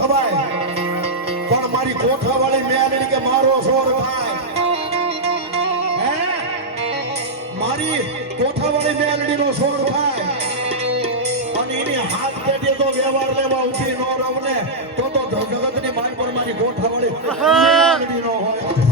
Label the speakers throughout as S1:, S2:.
S1: પણ મારી કોઠા વાળી મેળવી કે મારો સોર થાય હે? મારી કોઠા વાળી મેલડી નો સોર થાય અને એની હાથ પેટી તો વ્યવહાર લેવા ઉઠી ન રહું ને તો તો જગતની માન પર મારી કોઠા વાળી મેલડી નો હોય.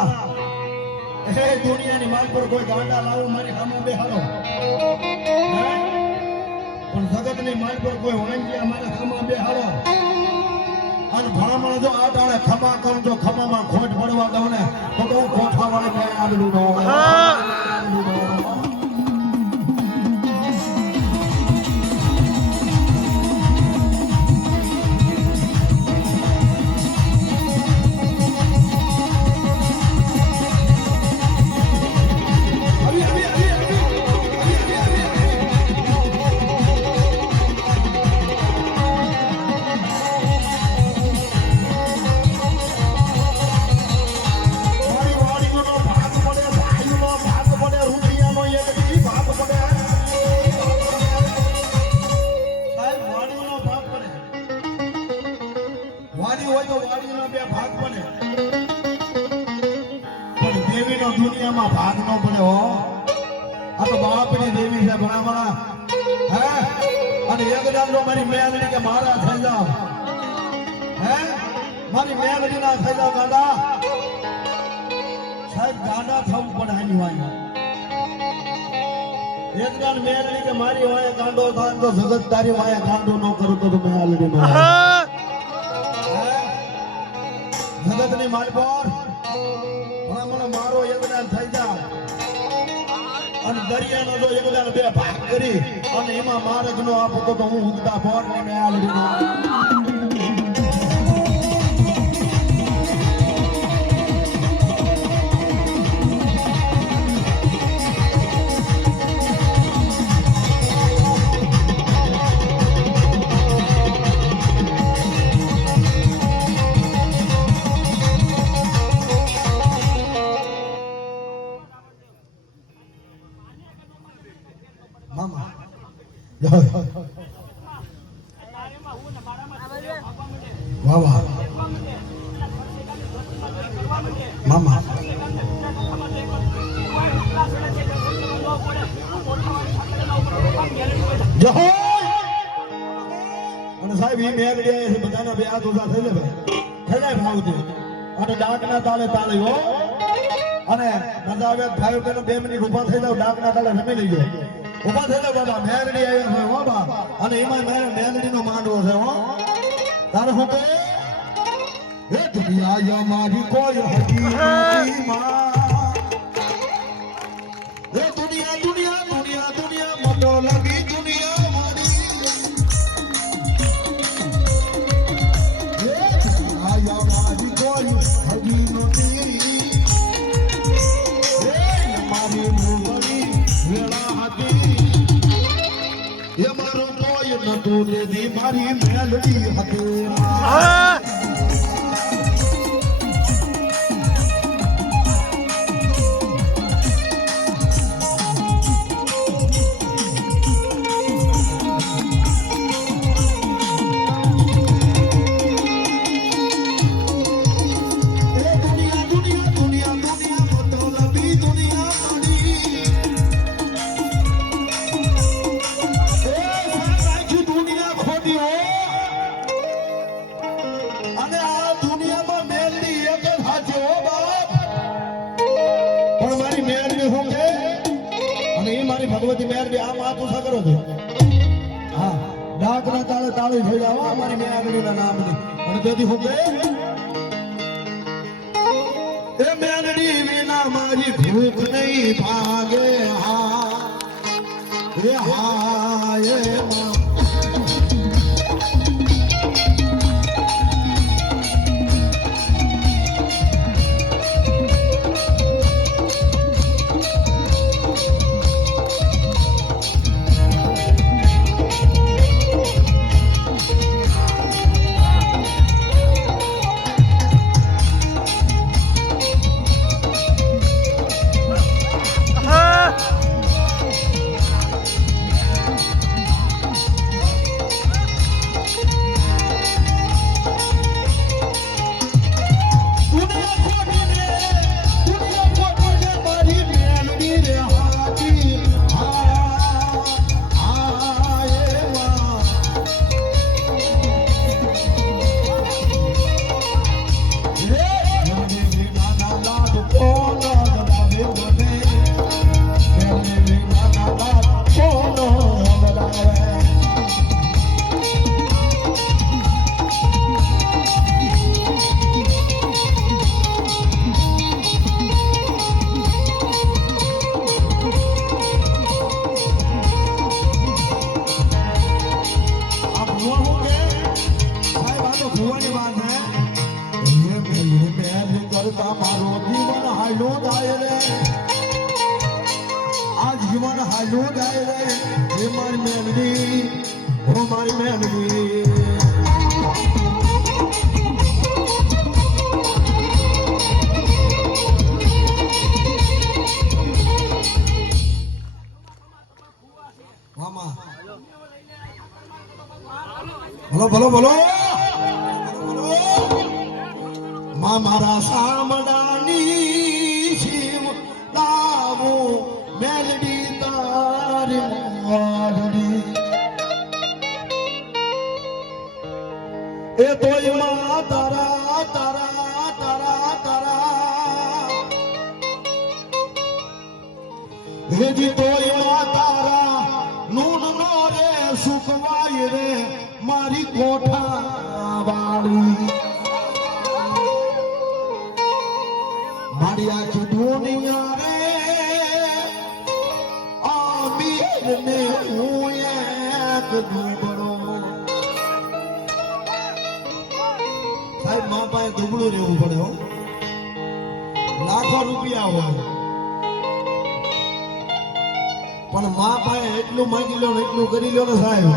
S1: ભલામણા એ દુનિયાની માલ પર કોઈ ગાંડા લાવું મારી સામે બેહાડો? પણ જગતની માલ પર કોઈ વાંજિયા મારા સામે બેહાડો અને ભલામણ જો આ ટાણે ખમા કરું જો ખમામાં ખોટ પડવા દઉં ને તો બહુ કોઠા વાળે મેં દેવીનો દુનિયામાં ભાગ ન પડે હો. આ તો બાપની દેવી છે ભણામણા. હે? અને એક દાંડો મારી મેલડી કે મારા થઈ જાવ હે? મારી મેલડી ના થઈ જાવ ગાંડા. સાહેબ ગાંડા થવું પડે આની વાય એક દાંડ મેલડી કે મારી વાય ગાંડો થાય તો જગત તારી વાય ગાંડો ન કરું તો તું મેલડી નો જગતની માલ પર. ભલામણ મારો યજ્ઞાન થઈ જા અને દરિયાનો જો યજ્ઞાન બે ભાગ કરી, અને એમાં માર્ગ નો આપો તો હું ઉગતા ફોર ને મેં આ મામા. વાહ અને સાહેબ, ઈ મેલ ગયા બે હાથ ઊભા થઈ જાય થઈ જાય ભાવથી અને ડાકના તાલે તાલે, હો. અને મજા આવે બહેનો બે થઈ જાવ ડાકના તાલે રમી લઈ ઊભા થઈ જાવ બાબા મેલડી આવ્યો છે હો બા. અને એમાં મેરે મેલડી નો માંડવો છે હો. તારે શું કહે? હે દુનિયા મારી કોઈ હતી માં. દુનિયા દુનિયા મુગલી વેળા હતી એ અને મહેર બી આમ હાથ આ કરો છો? હા, ડાકના તાળે તાળી થઈ જાવ હો ના નામની અને તેથી હું એ મેલડી વિના મારી ભૂખ નહીં ભાગે, હા. એ હા, એ ભુવાની વાત હે? કરતા મારો જીવન હાલો જાય રે આ જીવન હાલો જાય રે હે મારી મેલડી હો મારી મેલડી મામા બોલો બોલો માં મારા સામડાની શિવ લાવો મેલડી તારી મારડી એ તોયમાં તારા તારા તારા તારા. હેજી તોયમાં તારા નૂન નો રે સુખવાય રે, મારી કોઠા લાખો રૂપિયા હોય. પણ મા પાસે એટલું માંગી લો એટલું કરી લો ને સાહેબ.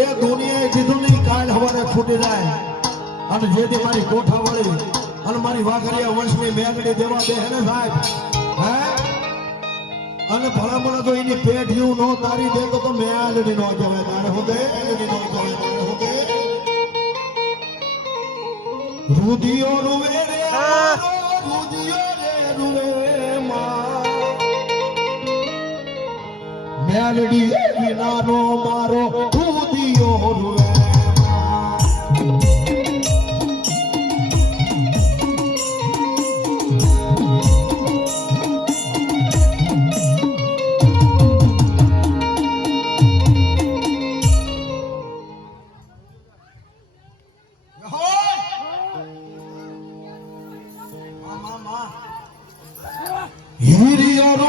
S1: એ દુનિયાએ કીધું નહીં કાલ હવારે ફૂટી જાય. અને જેથી મારી કોઠા વળી અને મારી વાઘરિયા વંશની મેઘડી દેવા દે ને સાહેબ. અને ભલામણ તો એની પેઢીયું નો તારી દે તો મેલડી નો કહેવાય તારે હું મેલડી નો કહેવાય તારે હું રુધિયો રૂવે રે મેલડી વિનાનો મારો રુધિયો રૂવે ಹಿರಿಯರು